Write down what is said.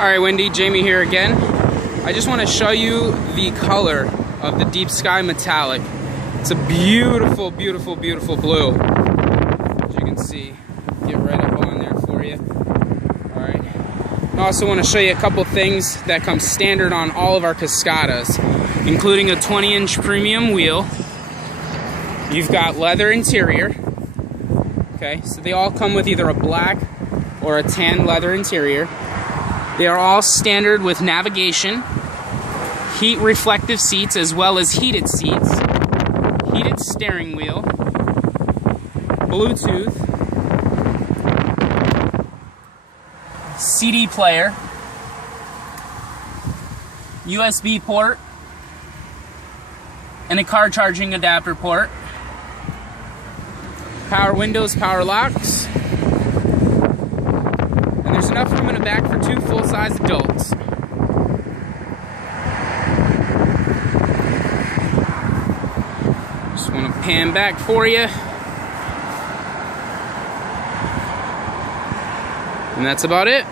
Alright Wendy, Jamie here again. I just want to show you the color of the Deep Sky Metallic. It's a beautiful, beautiful, beautiful blue. As you can see, get right up on there for you. Alright. I also want to show you a couple things that come standard on all of our Cascadas, including a 20-inch premium wheel. You've got leather interior. Okay, so they all come with either a black or a tan leather interior. They are all standard with navigation, heat reflective seats, as well as heated seats, heated steering wheel, Bluetooth, CD player, USB port, and a car charging adapter port, power windows, power locks, and there's enough room in the back for 2 full-size adults. Just want to pan back for you. And that's about it.